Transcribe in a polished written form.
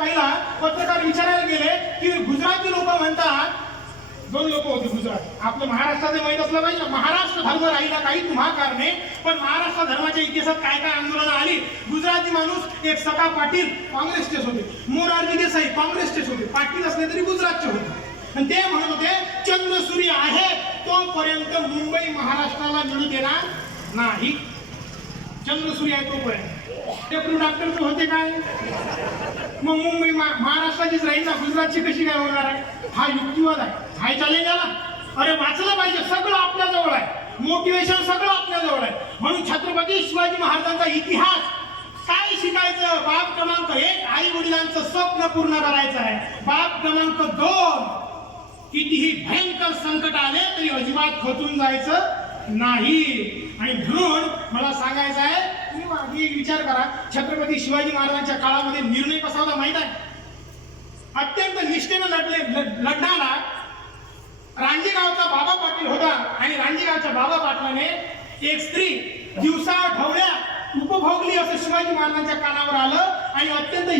पाहिला, पत्रकार विचारायला गेले की गुजराती लोक म्हणतात, दोन लोक होते गुजरात, आपलं महाराष्ट्राचे माहित असलं पाहिजे, महाराष्ट्र धर्म राहिला काही तुम्हा कारणे, पण महाराष्ट्र धर्माच्या इतिहासात काय काय आंदोलनं आली. गुजराती माणूस एक सखा पाटील काँग्रेसचेच होते, मोरारजी देसाई काँग्रेसचेच होते, पाटील असले तरी गुजरातचे होते, आणि ते म्हणत होते चंद्रसूर्य आहे तोपर्यंत मुंबई महाराष्ट्राला मिळू देणार नाही. चंद्रसूर्य आहे तोपर्यंत डेप्युटी डॉक्टर होते काय, मग मुंबई महाराष्ट्राचीच राहील ना, गुजरातची कशी काय होणार आहे. हा युक्तिवाद आहे, हाय चॅलेंज आला. अरे वाचलं पाहिजे, सगळं आपल्या जवळ आहे, मोटिवेशन सगळं आपल्या जवळ आहे. म्हणून छत्रपती शिवाजी महाराजांचा इतिहास काय शिकायचं. बाब क्रमांक 1 आई वडिलांचं स्वप्न पूर्ण करायचं आहे. बाब क्रमांक 2 कितीही भयंकर संकट आले तरी अजिबात खचून जायचं नाही. आणि म्हणून मला सांगायचं आहे, तुम्ही विचार करा, छत्रपती शिवाजी महाराजांच्या काळामध्ये निर्णय कसा होता माहित आहे. अत्यंत निष्ठेनं लढणारा रांजेगावचा बाबा पाटील होता, आणि रांजेगावच्या बाबा पाटलाने एक स्त्री दिवसा ढवळ्या उपभोगली असं शिवाजी महाराजांच्या कानावर आलं, आणि अत्यंत